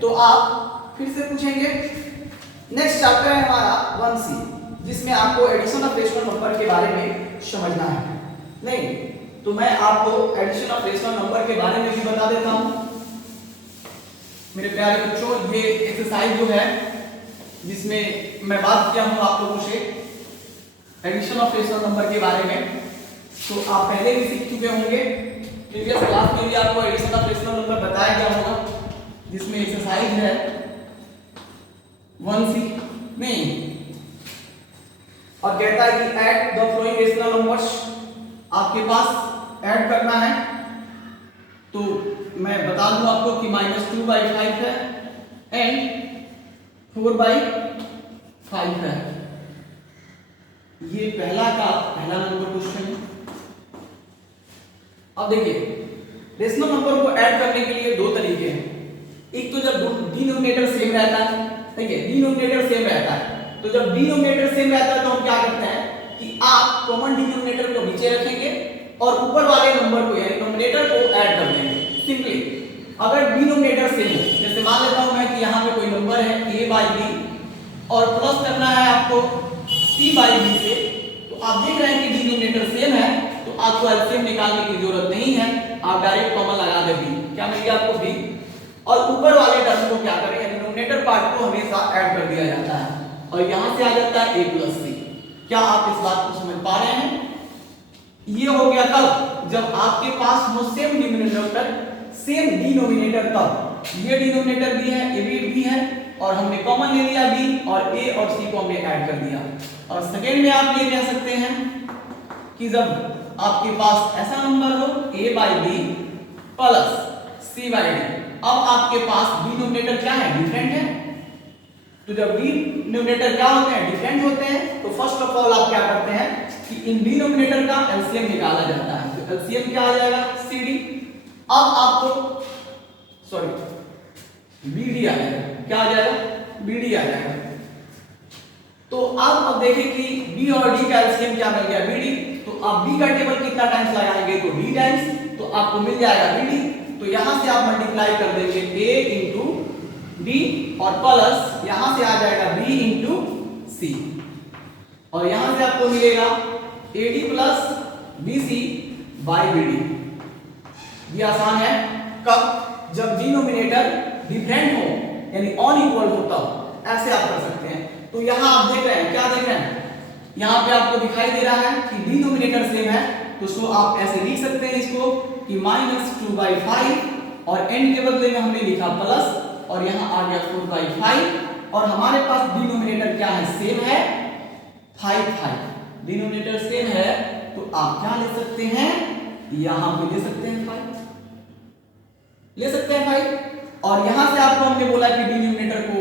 तो आप फिर से पूछेंगे। नेक्स्ट चैप्टर है हमारा 1C, जिसमें आपको एडिशन ऑफ रेशनल नंबर के बारे में समझना है। नहीं तो मैं आपको एडिशन ऑफ रेशनल नंबर के बारे में भी बता देता हूं। मेरे प्यारे बच्चों, ये एक्सरसाइज जो है जिसमें मैं बात किया हूं आप लोगों से एडिशन ऑफ रेशनल नंबर के बारे में, तो आप पहले भी सीख चुके होंगे। प्रीवियस क्लास में भी आपको एडिशन ऑफ रेशनल नंबर बताया गया होगा, जिसमें एक्सरसाइज है 1C नहीं, और कहता है कि add the flowing rational numbers. आपके पास ऐड करना है, तो मैं बता दूं आपको कि -2/5 है एंड 4/5 है। ये पहला नंबर क्वेश्चन है। अब देखिए, रेशनल नंबर को ऐड करने के लिए दो तरीके हैं। एक तो जब डिनोमिनेटर सेम रहता है, ठीक है, डिनोमिनेटर सेम रहता है, तो जब डिनोमिनेटर सेम रहता है तो हम क्या करते हैं कि आप कॉमन डिनोमिनेटर को नीचे रखेंगे और ऊपर वाले नंबर को यानी नोमिनेटर को ऐड कर देंगे। सिंपली अगर डिनोमिनेटर सेम हो, जैसे मान लेता हूं मैं कि यहाँ पे कोई नंबर है a/b और प्लस करना है आपको c/b से, तो आप देख रहे हैं कि डिनोमिनेटर सेम है, तो आपको एलसीएम निकालने की जरूरत नहीं है, आप डायरेक्ट कॉमन लगा दे b, क्या मिल गया आपको b, और ऊपर वाले टर्म को क्या करें यानी नोमिनेटर पार्ट को हमेशा ऐड कर दिया जाता है और यहां से आ जाता है a + c। क्या आप इस बात को समझ पा रहे हैं? ये हो गया तब जब आपके पास हो सेम डिनोमिनेटर सेम डिनोमिनेटर, तब ये डिनोमिनेटर भी है, ये भी है, और हमने कॉमन ले लिया b और a और c को हमने ऐड कर दिया। और सेकेंड में आप ये कह सकते हैं कि जब आपके पास ऐसा नंबर हो a/b + c/d, अब आपके पास डिनोमिनेटर क्या है, डिफरेंट है। तो जब डिनोमिनेटर क्या होते हैं, डिफरेंट होते हैं, तो फर्स्ट ऑफ ऑल आप क्या करते हैं कि इन डिनोमिनेटर का एलसीएम निकाला जाता है। तो एलसीएम क्या आ जाएगा, cd। अब आपको bd आ जाएगा, क्या आ जाएगा, bd आ जाएगा। तो अब देखें कि b और d का एलसीएम क्या मिल गया, bd। तो आप b का टेबल कितना टाइम्स लगाएंगे, तो d टाइम्स, तो आपको मिल जाएगा bd। तो यहां से आप मल्टीप्लाई कर देंगे a * d और प्लस यहां से आ जाएगा b * c, और यहां से आपको मिलेगा ad + bc/bd। ये आसान है कब, जब डिनोमिनेटर डिफरेंट हो यानी अनइक्वल हो, तब ऐसे आप कर सकते हैं। तो यहां आप देख रहे हैं, क्या देख रहे हैं, यहां पे आपको दिखाई दे रहा है कि डिनोमिनेटर सेम है, तो इसको आप ऐसे लिख सकते हैं इसको कि -2/5 और n के बदले में हमने लिखा प्लस, और यहां आ गया 4/5, और हमारे पास डिनोमिनेटर क्या है, सेम है 5। डिनोमिनेटर सेम है, तो आप क्या ले सकते हैं, यहां पे ले सकते हैं 5, ले सकते हैं 5। और यहां से आपको हमने बोला कि डिनोमिनेटर को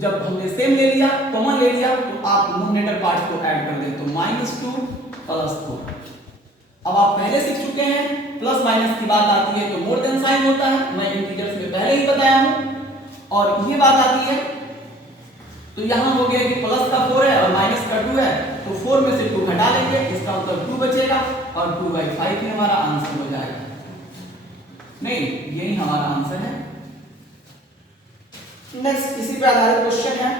जब हमने सेम ले लिया, कॉमन ले लिया, तो आप नोमिनेटर पार्ट को ऐड कर दें, तो -2 + 4। अब आप पहले सीख चुके हैं, प्लस माइनस की बात आती है तो मोर देन साइन होता है, मैं इंटीजर्स में पहले ही बताया हूं। और ये बात आती है तो यहां हो गया कि प्लस का 4 है और माइनस का 2 है, तो 4 में से 2 घटा लेंगे, इसका मतलब 2 बचेगा, और 2/5 ही हमारा आंसर हो जाएगा। नहीं, यही हमारा आंसर है। नेक्स्ट इसी पे आधारित क्वेश्चन है,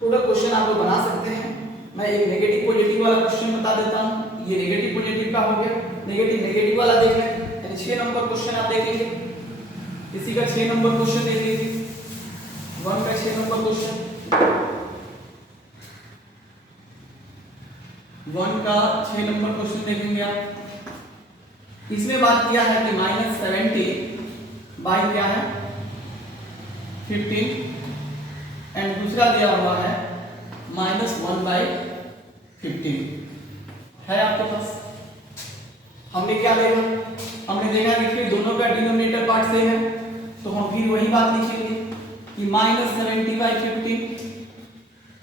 टोटल क्वेश्चन आप लोग बना सकते हैं। मैं एक नेगेटिव पॉजिटिव वाला क्वेश्चन बता देता हूं। ये नेगेटिव पॉजिटिव का हो गया, नेगेटिव वाला देख लें, यानी 6 नंबर क्वेश्चन आप देखेंगे। इसी का 6 नंबर क्वेश्चन देख लीजिए, 1 का 6 नंबर क्वेश्चन, 1 का 6 नंबर क्वेश्चन देखेंगे आप। इसमें बात किया है कि -70 बाई क्या है 15, एंड दूसरा दिया हुआ है -1/15 है आपके पास। हमने क्या देखा, हमने देखा कि फिर दोनों का डिनोमिनेटर पार्ट सेम है, तो हम फिर वही बात लिखेंगे कि -70/15,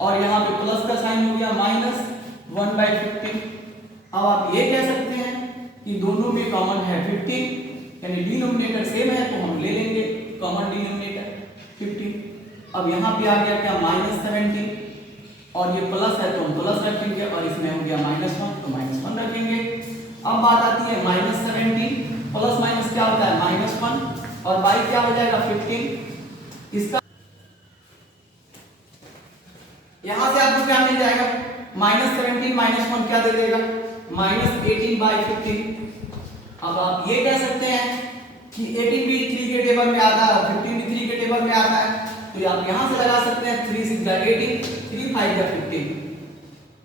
और यहाँ पे प्लस का साइन हो गया -1/15। अब आप ये कह सकते हैं कि दोनों में कॉमन है 15, यानी डिनोमिनेटर सेम है, तो हम ले लेंगे कॉमन डिनोमिनेटर 15। अब यहाँ पे आ गया क्या -17, और ये प्लस है तो हम प्लस रखेंगे, और इसमें हो गया -1 तो -1 रखेंगे। अब बात आती है -17 प्लस माइनस क्या होता है -1, और बाई क्या हो जाएगा 15। इसका यहां से आपको क्या मिल जाएगा, -17 -1 क्या दे देगा, -18/15। अब आप ये कह सकते हैं कि 18 भी 3 के टेबल में आता है और 15 भी 3 के टेबल में आता है, तो आप यहां से लगा सकते हैं 3 6 18, 3 5 15।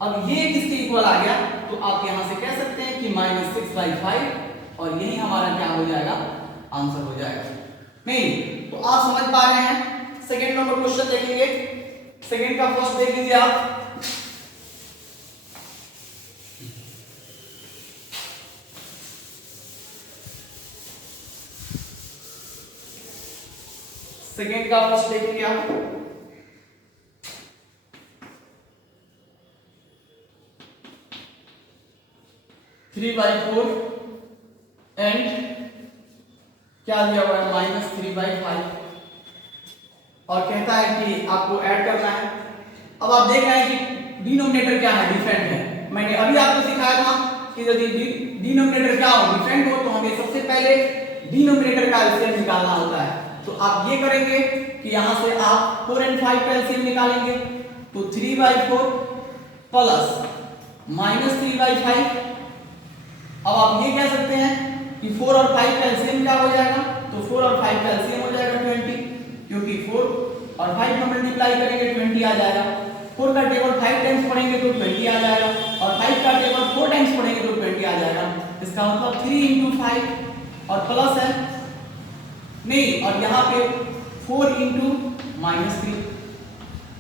अब ये किसके इक्वल आ गया, तो आप यहां से कह सकते हैं कि -6/5 और यही हमारा क्या हो जाएगा, आंसर हो जाएगा। नहीं तो आप समझ पा रहे हैं। सेकंड नंबर क्वेश्चन देखेंगे, सेकंड का फर्स्ट देख लीजिए आप। सेकंड का फर्स्ट देखेंगे आप। थ्री बाई फोर एंड क्या दिया हुआ है, -3/5 और कहता है कि आपको ऐड करना है। अब आप देख रहे हैं कि डिनोमिनेटर क्या है, डिफरेंट है। मैंने अभी आपको सिखाया था कि यदि डिनोमिनेटर क्या हो, डिफरेंट हो, तो हमें सबसे पहले डिनोमिनेटर का एलसीएम निकालना होता है। तो आप ये करेंगे कि यहां से आप 4 और 5 का एलसीएम निकालेंगे, तो 3/4 प्लस -3/5। अब आप ये कह सकते हैं कि 4 और 5 का एलसीएम क्या हो जाएगा, तो 4 और 5 का एलसीएम हो जाएगा 20, क्योंकि 4 और 5 में मल्टीप्लाई करेंगे 20 आ जाएगा। 4 का टेबल 5 टाइम्स पढ़ेंगे तो 20 आ जाएगा, और 5 का टेबल 4 टाइम्स पढ़ेंगे तो 20 आ जाएगा। इसका मतलब 3 × 5 और प्लस है नहीं, और यहाँ पे 4 × -3।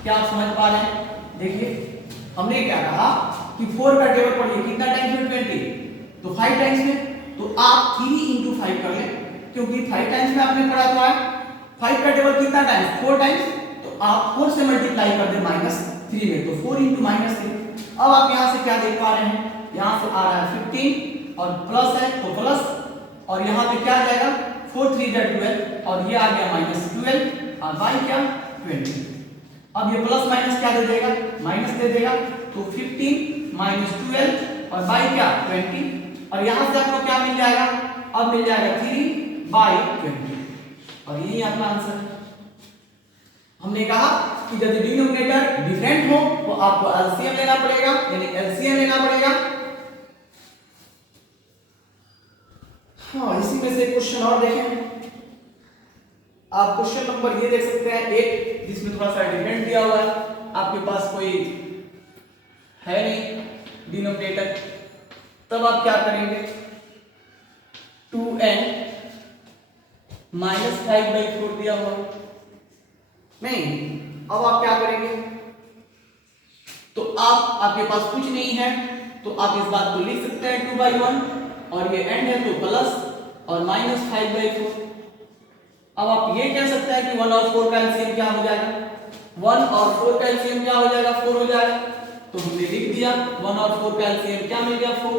क्या आप समझ पा रहे हैं? देखिए हमने क्या कहा कि 4 का टेबल पढ़िए कितना टाइम्स में, 20, तो 5 टाइम्स में, तो आप 3 × 5 कर लें, क्योंकि 5 टाइम्स में आपने पढ़ा हुआ है। 5 का टेबल कितना टाइम्स, 4 टाइम्स, तो आप 4 से मल्टीप्लाई कर दें -3 में, तो 4 × -3। अब आप यहाँ से क्या देख पा रहे हैं, यहाँ से आ रहा है 15 और प्लस है तो प्लस, और यहाँ पे क्या आ जाएगा 4 3 12 और ये आ गया -12 और बाई क्या 20। अब ये प्लस माइनस क्या दे देगा, माइनस दे देगा, तो 15 -12 और बाई क्या 20, और यहां से आपको क्या मिल जाएगा, अब मिल जाएगा 3/20 और यही आपका आंसर। हमने कहा कि यदि डिनोमिनेटर डिफरेंट हो तो आपको एलसीएम लेना पड़ेगा, यानी एलसीएम लेना पड़ेगा। हाँ, इसी में से क्वेश्चन और देखें। आप क्वेश्चन नंबर ये देख सकते हैं एक, जिसमें थोड़ा सा डिफरेंट दिया हुआ है, आपके पास कोई है नहीं डिनोमिनेटर, तब आप क्या करेंगे, 2n -5/4 दिया हुआ नहीं। अब आप क्या करेंगे, तो आपके पास कुछ नहीं है, तो आप इस बात को लिख सकते हैं 2/1 और ये एंड है तो प्लस और -5/4। अब आप ये कह सकते हैं कि 1 और 4 का एलसीएम क्या हो जाएगा, 1 और 4 का एलसीएम क्या हो जाएगा, 4 हो जाएगा। तो हमने लिख दिया 1 और 4 का एलसीएम क्या मिल गया, 4।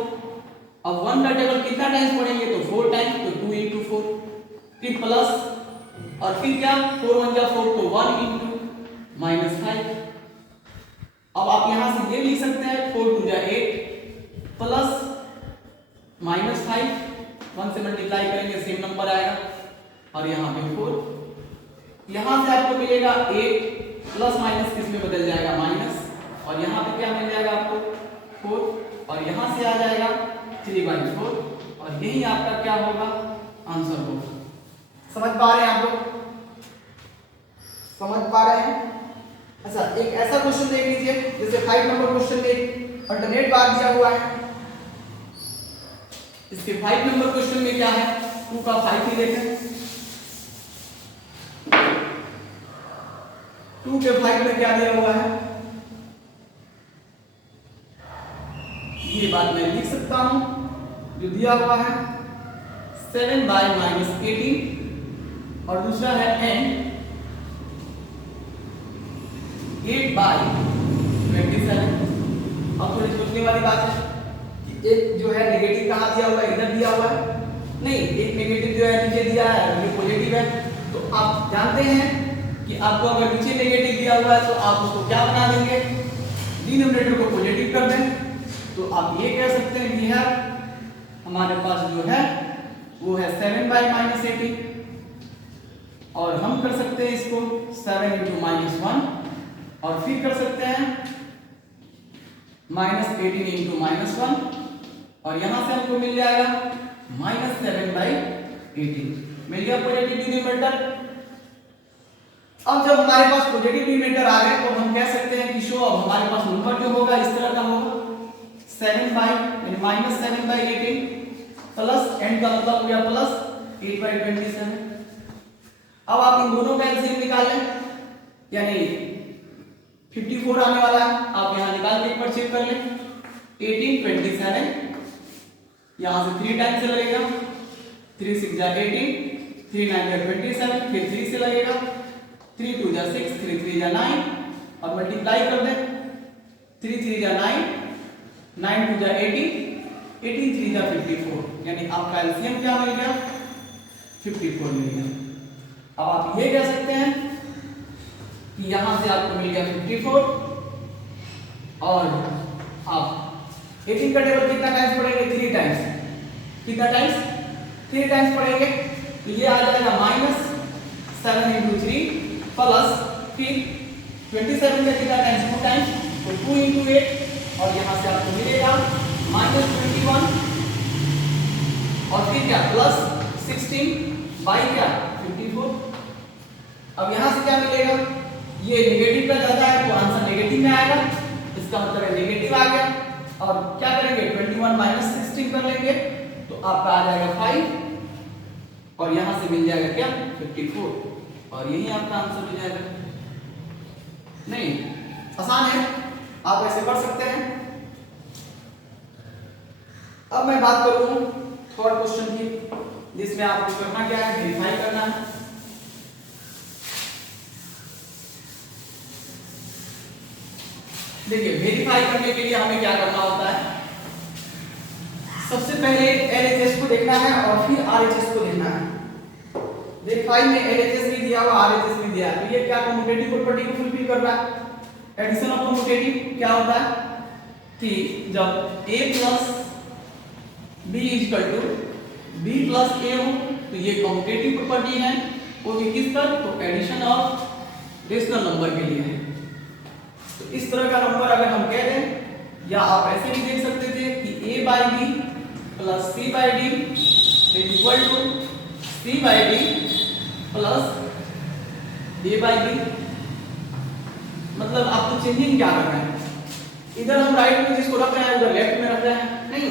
अब 1 का टेबल कितना टाइम्स पढ़ेंगे, तो 4 टाइम्स, तो 2 × 4, फिर प्लस और फिर क्या 4 1 जा 4, तो 1 × -5। अब आप यहां से ये लिख सकते हैं 4 2 जा 8 प्लस -5, 1 से मल्टीप्लाई करेंगे सेम नंबर आएगा, और यहाँ पे 4, यहाँ से आपको मिलेगा 8 प्लस माइनस किस में बदल जाएगा, माइनस, और यहाँ पे क्या मिल जाएगा आपको 4, और यहाँ से आ जाएगा 3/4, और यही आपका क्या होगा, आंसर होगा। समझ पा रहे हैं आप लोग, समझ पा रहे हैं? अच्छा, एक ऐसा क्वेश्चन देख लीजिए जैसे 5 नंबर क्वेश्चन में अल्टरनेट बार दिया हुआ है। इसके 5 नंबर क्वेश्चन में क्या है, 2 का 5 ही देखें। 2 के 5 में क्या दिया हुआ है, ये बात मैं लिख सकता हूं, जो दिया हुआ है 7/-18 और दूसरा है n 8/27। अब थोड़ी सोचने वाली बात है कि एक जो है नेगेटिव कहाँ दिया हुआ है, इधर दिया हुआ है नहीं, एक नेगेटिव जो है नीचे दिया है, ये पॉजिटिव है। तो आप जानते हैं कि आपको अगर नीचे नेगेटिव दिया हुआ है तो आप उसको क्या बना देंगे, डिनोमिनेटर को पॉजिटिव कर दें। तो आप ये कह सकते हैं कि यार हमारे पास जो है वो है 7/-18 और हम कर सकते हैं इसको 7 इंटू -1 और फिर कर सकते हैं -18 इंटू -1 और यहां से हमको मिल जाएगा -7/18 मिल गया पॉजिटिव डिनोमिनेटर। अब जब हमारे पास पॉजिटिव डिनोमिनेटर आ गए तो हम कह सकते हैं कि शो अब हमारे पास नंबर जो होगा इस तरह का होगा 7/-7/18 प्लस एंड का मतलब हो गया प्लस 8/27। अब आप इन दोनों का एलसीएम निकाल लें, यानी 54 आने वाला है, आप यहां निकाल के एक बार चेक कर लें। 18 27 यहां से 3 टाइम से लगेगा, 3 6 जा 18, 3 9 जा 27, फिर 3 से लगेगा, 3 2 जा 6, 3 3 जा 9 और मल्टीप्लाई कर दें, 3 3 जा 9, 9 2 जा 18, 18 3 जा 54, यानी आपका एलसीएम क्या मिल गया 54 मिल गया। अब आप ये कह सकते हैं कि यहां से आपको मिल गया 54 और आप 18 का टेबल कितना टाइम्स पढ़ेंगे 3 टाइम्स, कितना टाइम्स 3 टाइम्स पढ़ेंगे तो ये आ जाएगा -7 इंटू 3 प्लस फिर 27 का कितना टाइम्स 2 टाइम्स तो 2 इंटू 8 और यहां से आपको मिलेगा -21 और फिर क्या प्लस 16 बाई क्या 54। अब यहां से क्या मिलेगा, ये नेगेटिव का ज्यादा है तो आंसर नेगेटिव में आएगा, इसका मतलब है नेगेटिव आ गया। और क्या करेंगे 21 - 16 कर लेंगे तो आपका आ जाएगा 5 और यहां से मिल जाएगा क्या 54 और यही आपका आंसर हो जाएगा। नहीं आसान है, आप ऐसे पढ़ सकते हैं। अब मैं बात करूं थर्ड क्वेश्चन की, जिसमें आपको करना क्या है वेरीफाई करना है। देखिए वेरीफाई करने के लिए हमें क्या करना होता है, सबसे पहले एलएचएस को देखना है और फिर आरएचएस को देखना है। वेरीफाई में एलएचएस भी दिया हुआ आरएचएस भी दिया है, तो ये क्या कम्यूटेटिव प्रॉपर्टी को फुलफिल कर रहा है। एडिशन ऑफ कम्यूटेटिव क्या होता है कि जब a plus b equal to b plus a हो तो ये कम्यूटेटिव प्रॉपर्टी है, वो भी किस पर तो एडिशन ऑफ रेशनल नंबर के लिए है। तो इस तरह का नंबर अगर हम कह दें, या आप ऐसे भी देख सकते थे कि a/b plus c/d is equal to c/d plus a/b। मतलब आपको चेंजिंग क्या करना है, इधर हम राइट में जिसको रख रहे हैं उधर लेफ्ट में रख रहे हैं, नहीं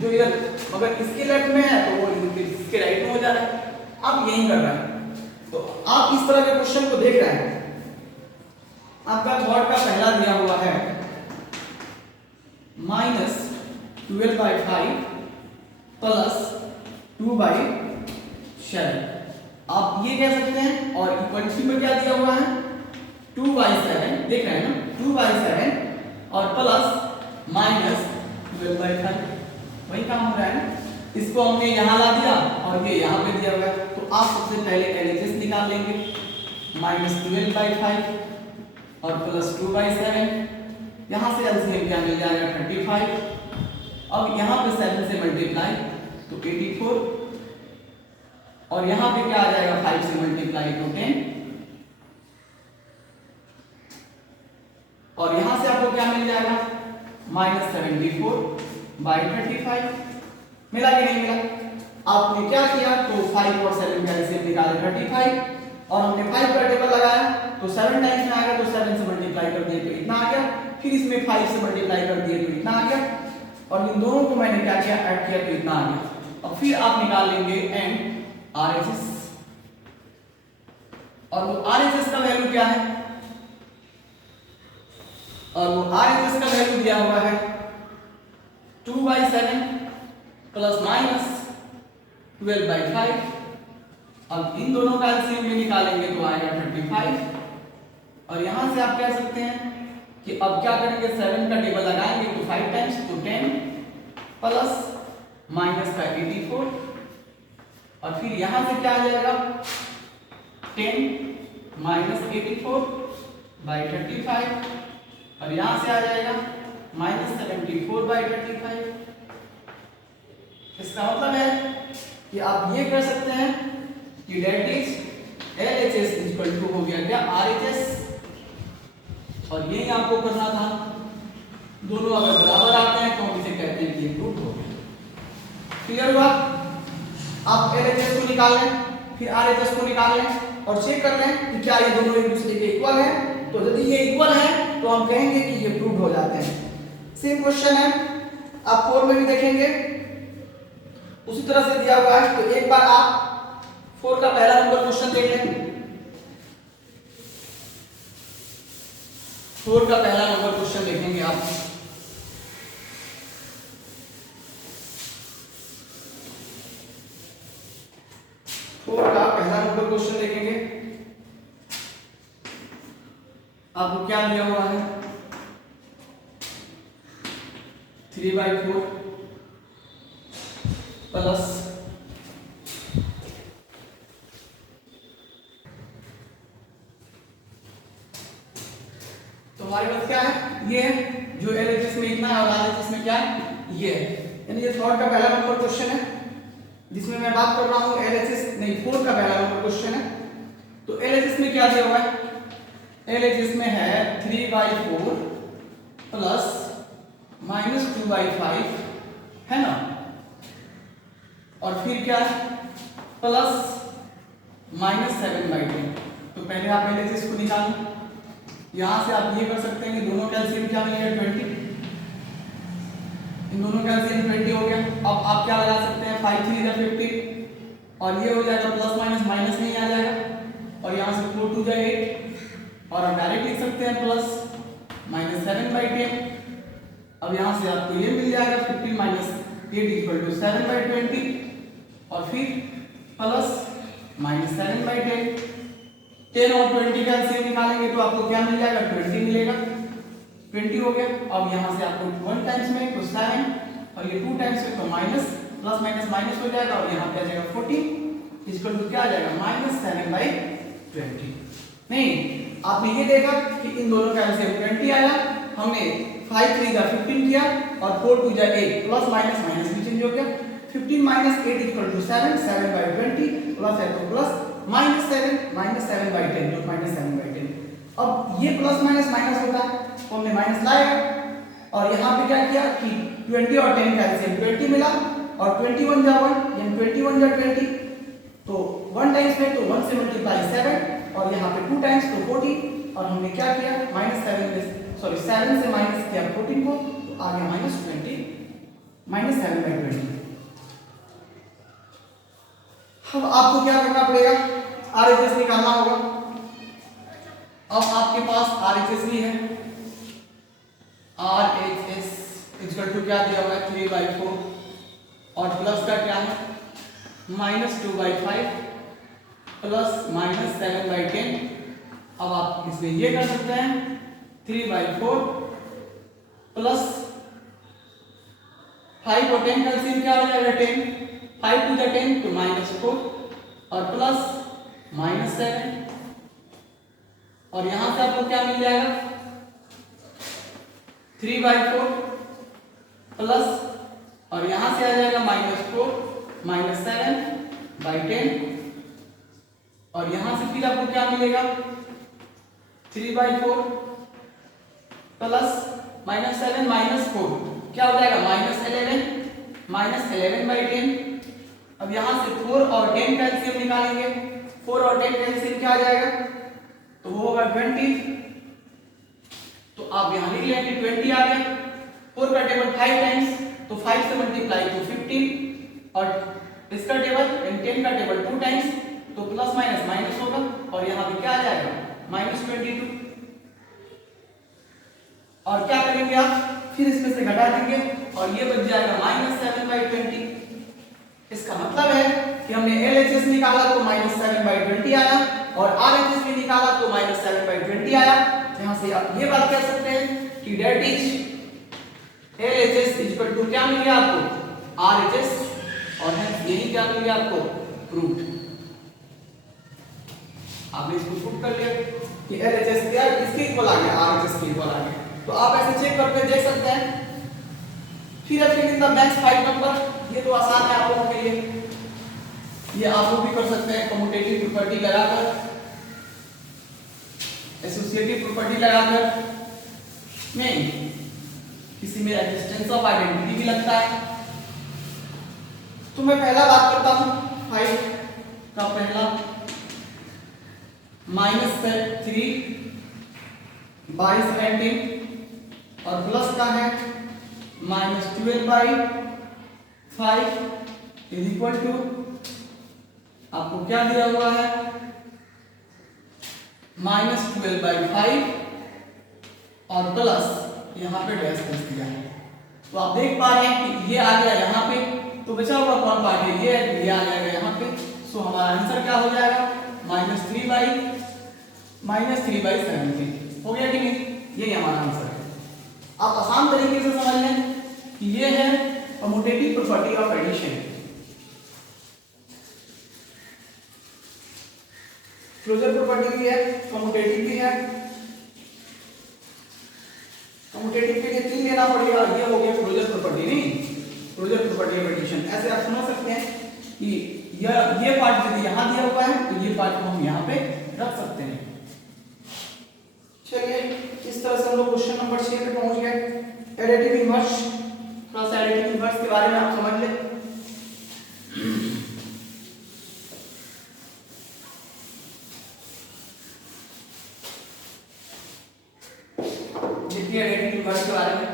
जो इधर अगर इसके लेफ्ट में है तो वो इसके राइट में हो जा रहा है, आप यही कर रहे हैं। तो आप इस तरह के क्वेश्चन को देख रहे हैं, आपका थर्ड का पहला दिया हुआ है -12/5 प्लस 2/7, आप ये कह सकते हैं। और इक्वलिटी में क्या दिया हुआ है 2/7, देख रहे हैं ना 2/7 और प्लस -12/5, वही काम हो रहा है ना। इसको हमने यहाँ ला दिया और ये यहाँ पे दिया हुआ है, तो आप सबसे पहले एलएचएस निकाल लेंगे -12/5 और प्लस 2/7, यहाँ से एलसीएम क्या मिल जाएगा 35। अब यहाँ पे 7 से मल्टीप्लाई तो 84 और यहाँ पे क्या आ जाएगा 5 से मल्टीप्लाई तो 10 और यहाँ से आपको क्या मिल जाएगा -74/35। मिला कि नहीं मिला, आपने क्या किया तो 5 और 7 का एलसीएम निकाले 35 और हमने 5 का टेबल लगाया तो 7 टाइम्स में आएगा तो 7 से मल्टीप्लाई कर दिए तो इतना आ गया, फिर इसमें 5 से मल्टीप्लाई कर दिए तो इतना आ गया और इन दोनों को मैंने क्या किया ऐड किया तो इतना आ गया। और फिर आप निकाल लेंगे एंड आरएचएस, और वो आरएचएस का वैल्यू क्या है, और वो आरएचएस का वैल्यू दिया हुआ है 2/7 प्लस -12/5। अब इन दोनों का एलसीएम भी निकालेंगे तो आएगा 35 और यहां से आप कह सकते हैं कि अब क्या करेंगे 7 का टेबल लगाएंगे तो 5 टाइम्स तो 10 प्लस माइनस का 84 और फिर यहां से क्या आ जाएगा 10 माइनस 84/35 और यहां से आ जाएगा -74/35। इसका मतलब है कि आप ये कर सकते हैं कि डेट इज और यही आपको करना था। दोनों अगर बराबर आते हैं तो हम इसे कहते हैं कि ये प्रूफ हो गया। क्लियर हुआ? आप LHS को निकाल लें, फिर RHS को निकाल लें और चेक कर लें कि क्या ये दोनों एक दूसरे के इक्वल हैं। तो यदि ये इक्वल है तो हम कहेंगे कि ये प्रूव हो जाते हैं। सेम क्वेश्चन है, आप 4 में भी देखेंगे उसी तरह से दिया हुआ है। तो एक बार आप 4 का पहला नंबर क्वेश्चन देख लें। 4 का पहला नंबर क्वेश्चन देखेंगे आप। का पहला नंबर क्वेश्चन देखेंगे। आपको क्या दिया हुआ है? 3/4 प्लस तो हमारे पास क्या है? ये जो LHS में इतना है और RHS में क्या है? ये यानी ये थर्ड का पहला नंबर क्वेश्चन है जिसमें मैं बात कर रहा हूं LHS नहीं 4 का पहला नंबर क्वेश्चन है। तो LHS में क्या दिया हुआ है? LHS में है 3/4 प्लस -2/5 है ना, और फिर क्या है? प्लस -7/10। तो पहले आप LHS को निकालो। यहां से आप ये कर सकते हैं कि दोनों का एलसीएम क्या मिलेगा? 20। इन दोनों का एलसीएम 20 हो गया। अब आप क्या लगा सकते हैं? 5 3 50 और ये हो जाएगा प्लस माइनस माइनस नहीं आ जाएगा और यहाँ से 4 2 जाए 8 और आप डायरेक्ट लिख सकते हैं प्लस -7/10। अब यहाँ से आपको ये मिल जाएगा 15 - 8 = 7/20 और फिर प्लस -7/10। 10 और 20 का एलसीएम निकालेंगे तो आपको क्या मिल जाएगा? 20 मिलेगा। 20 हो गया। अब यहाँ से आपको 1 टाइम्स में तो 7 और ये 2 टाइम्स में तो माइनस प्लस माइनस माइनस हो जाएगा और यहाँ पे आ जाएगा 40 इक्वल टू क्या आ जाएगा? -7/20। नहीं, आपने ये देखा कि इन दोनों का एलसीएम 20 आया। हमने 5 3 का 15 किया और 4 2 जा 8 प्लस माइनस माइनस भी चेंज हो गया। 15 - 8 = 7 7/20 प्लस है तो प्लस -7/10 जो -7/10। अब ये प्लस माइनस माइनस होता है तो हमने माइनस लाया और यहाँ पे क्या किया कि 20 और 10 का एलसीएम 20 मिला और 21 जा 1 यानी 21 जा 20 तो 1 टाइम्स में तो 1 से मल्टीप्लाई 7 और यहाँ पे 2 टाइम्स तो 40 और हमने क्या किया? -7 से माइनस किया 14 को तो आ गया -20 -7/20। अब आपको क्या करना पड़ेगा? RHS निकालना होगा। अब आपके पास RHS भी है। RHS इक्वल टू क्या दिया हुआ है? 3/4 और प्लस का क्या है? -2/5 प्लस -7/10। अब आप इसमें ये कर सकते हैं 3/4 प्लस 5 और 10 का एलसीएम क्या हो जाएगा? 10। 5 2 जा 10 तो -4 और प्लस -7 और यहां से आपको क्या मिल जाएगा? 3/4 प्लस और यहां से आ जाएगा -4 -7/10 और यहां से फिर आपको क्या मिलेगा? 3/4 प्लस -7 -4 क्या हो जाएगा? -11/10। अब यहां से 4 और 10 का एलसीएम निकालेंगे। 4 और 10 का एलसीएम क्या आ जाएगा? तो वो होगा 20। तो आप यहां लिख लें कि 20 आ गया। 4 का टेबल 5 टाइम्स तो 5 से मल्टीप्लाई तो 15 और इसका टेबल एंड 10 का टेबल 2 टाइम्स तो प्लस माइनस माइनस होगा और यहां पे क्या आ जाएगा? -22 और क्या करेंगे आप? फिर इसमें से घटा देंगे और ये बच जाएगा -7/20। इसका मतलब है कि हमने LHS निकाला तो -7/20 आया और RHS भी निकाला तो -7/20 आया। यहां से आप ये बात कह सकते हैं कि that is LHS equal to क्या मिल गया आपको? RHS और यही क्या मिल गया आपको? प्रूफ। आपने इसको प्रूफ कर लिया कि LHS क्या किसके इक्वल आ गया? RHS के इक्वल आ गया। तो आप ऐसे चेक करके देख सकते हैं। फिर अब फिर द नेक्स्ट 5 नंबर, ये तो आसान है आप लोगों के लिए। ये आप लोग भी कर सकते हैं कम्यूटेटिव प्रॉपर्टी लगाकर, एसोसिएटिव प्रॉपर्टी लगाकर। नहीं, किसी में रेजिस्टेंस ऑफ आइडेंटिटी भी लगता है। तो मैं पहला बात करता हूं 5 का पहला -3 बाई 17 और प्लस का है -12/5 इज इक्वल टू, आपको क्या दिया हुआ है, -12/5 और प्लस यहाँ पे डैश दिया है। तो आप देख पा रहे हैं कि ये आ गया यहाँ पे, तो बचा हुआ कौन पार्ट है, ये आ जाएगा यहाँ पे। सो हमारा आंसर क्या हो जाएगा, -3/17 हो गया कि नहीं, ये हमारा आंसर है। आप आसान तरीके से समझ लें कि ये है commutative property of addition. Closure property भी है, कम्यूटेटिव भी है। कम्यूटेटिव के लिए 3 लेना पड़ेगा, ये हो गया क्लोजर प्रॉपर्टी, नहीं क्लोजर प्रॉपर्टी ऑफ एडिशन। ऐसे आप समझ सकते हैं कि ये पार्ट यदि यहां दिया हुआ है तो ये पार्ट को हम यहां पे रख सकते हैं। चलिए इस तरह से हम लोग क्वेश्चन नंबर 6 पे पहुंच गए। एडिटिव इनवर्स, थोड़ा सा एडिटिव इनवर्स के बारे में आप समझ ले। देखिए एडिटिव इनवर्स के बारे में,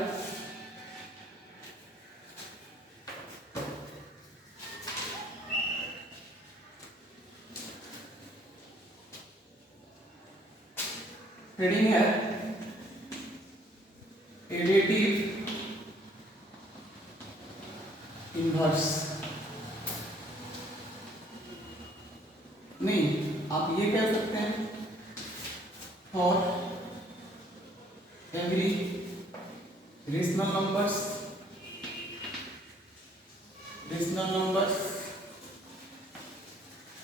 रीडिंग है एडिटिव इनवर्स। नहीं, आप ये कह सकते हैं फॉर एवरी रेशनल नंबर्स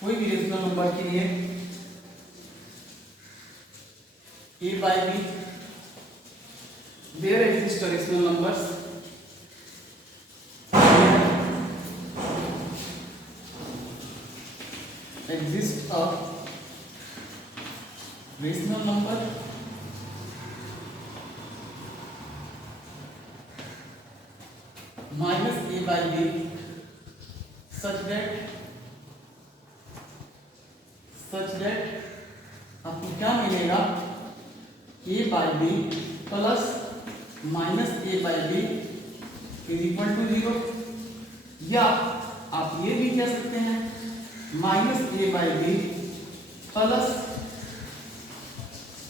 कोई भी रेशनल नंबर के लिए a by b there exist rational numbers exist a rational number minus a by b such that आपको क्या मिलेगा, a by b plus minus a by b is equal to 0, या आप ये भी कह सकते हैं minus a by b plus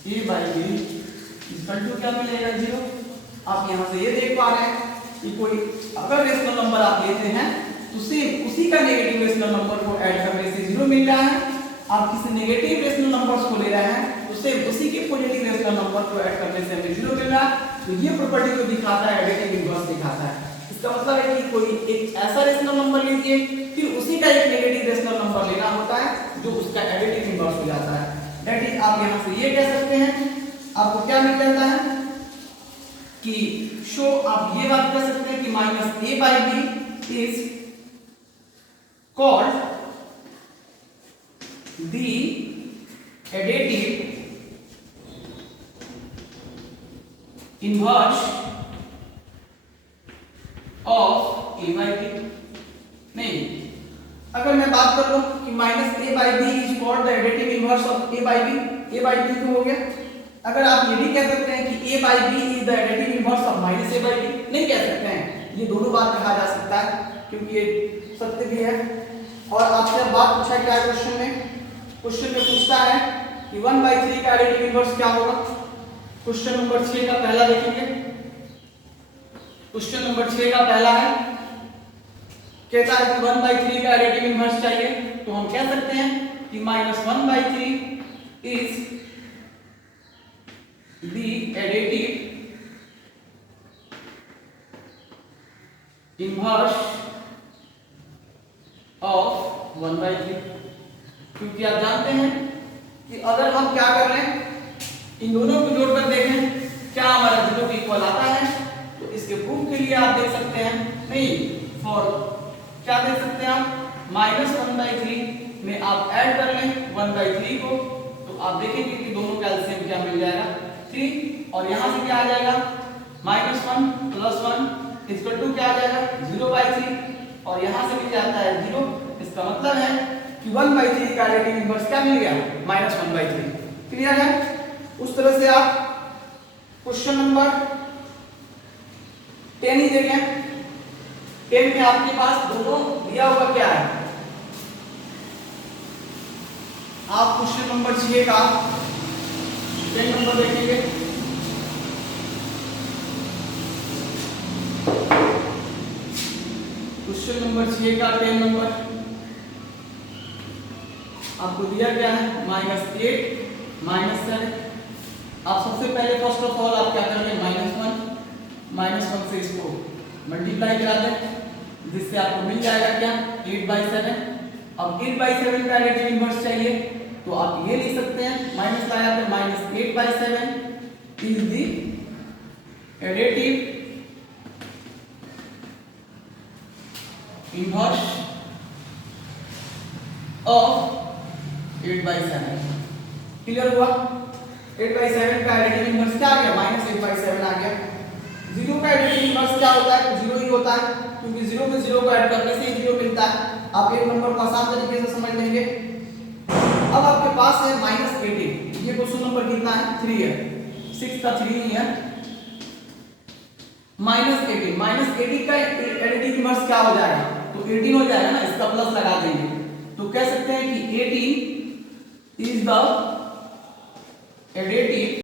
a by b equal to क्या मिलेगा, 0। आप यहां से ये देख पा रहे हैं कि कोई अगर रेशनल नंबर आप लेते हैं तो सेम उसी का नेगेटिव रेशनल नंबर को ऐड करने से 0 मिल रहा है। आप किसी नेगेटिव रेशनल नंबर्स को ले रहे हैं तो सेम उसी के पॉजिटिव रेशनल नंबर को ऐड करने से हमें 0 मिल रहा है। तो ये प्रॉपर्टी को दिखाता है, एडिटिव इनवर्स दिखाता है। इसका मतलब है कि कोई एक ऐसा रेशनल नंबर लीजिए, फिर उसी का एक नेगेटिव रेशनल नंबर लेना होता है जो उसका एडिटिव इनवर्स हो जाता है। दैट इज, आप यहां से ये कह सकते हैं, आपको क्या मिल जाता है कि शो, आप ये बात कर सकते हैं कि minus a by b is called the additive inverse of a by b। नहीं, अगर मैं बात कर लूं कि minus a by b is called the additive inverse of a by b, a by b क्यों हो गया। अगर आप ये भी कह सकते हैं कि a by b is the additive inverse of minus a by b, नहीं कह सकते हैं, ये दोनों बात कहा जा सकता है क्योंकि ये सत्य भी है। और आपसे बात पूछा क्या है क्वेश्चन में पूछता है कि 1/3 का एडिटिव इनवर्स क्या होगा। क्वेश्चन नंबर 6 का पहला देखेंगे। क्वेश्चन नंबर 6 का पहला है, कहता है कि 1/3 का एडिटिव इनवर्स चाहिए, तो हम कह सकते हैं कि -1/3 is the additive inverse of 1/3, क्योंकि आप जानते हैं कि अगर हम क्या कर रहे हैं, इन दोनों को जोड़कर देखें क्या हमारा 0 के इक्वल आता है। तो इसके प्रूफ के लिए आप देख सकते हैं, नहीं फॉर क्या देख सकते हैं आप, -1/3 में आप ऐड कर लें 1/3 को, तो आप देखेंगे कि दोनों का एलसीएम क्या मिल जाएगा, 3 और यहाँ से क्या आ जाएगा -1 + 1 इक्वल टू क्या आ जाएगा 0/3 और यहाँ से भी आता है 0। इसका मतलब है कि 1/3 का रेडियन इनवर्स क्या मिल गया -1/3। क्लियर है। उस तरह से आप क्वेश्चन नंबर 10 ही देखें। 10 में आपके पास दोनों दिया हुआ क्या है, आप क्वेश्चन नंबर 6 का 10 नंबर देखेंगे। क्वेश्चन नंबर 6 का 10 नंबर आपको दिया गया है -8 -7। आप सबसे पहले फर्स्ट ऑफ ऑल आप क्या करेंगे -1 से इसको मल्टीप्लाई करा दें, जिससे आपको मिल जाएगा क्या 8/7। अब 8/7 का रेडियन इनवर्स चाहिए तो आप ये लिख सकते हैं माइनस लगा के -8/7 is the additive inverse of 8/7। Clear हुआ। 8/7 का एडिटिव इनवर्स क्या आ गया -8/7 आ गया। 0 का एडिटिव इनवर्स क्या होता है 0 ही होता है, क्योंकि 0 में 0 को ऐड करने से 0 मिलता है। आप एक नंबर को आसान तरीके से समझ लेंगे। अब आपके पास है -18। ये क्वेश्चन नंबर कितना है 3 है, 6 का 3 ही है। -18 का एडिटिव इनवर्स क्या हो जाएगा तो 18 हो जाएगा ना, इसका प्लस लगा देंगे तो कह सकते हैं कि 18 इज द एडिटिव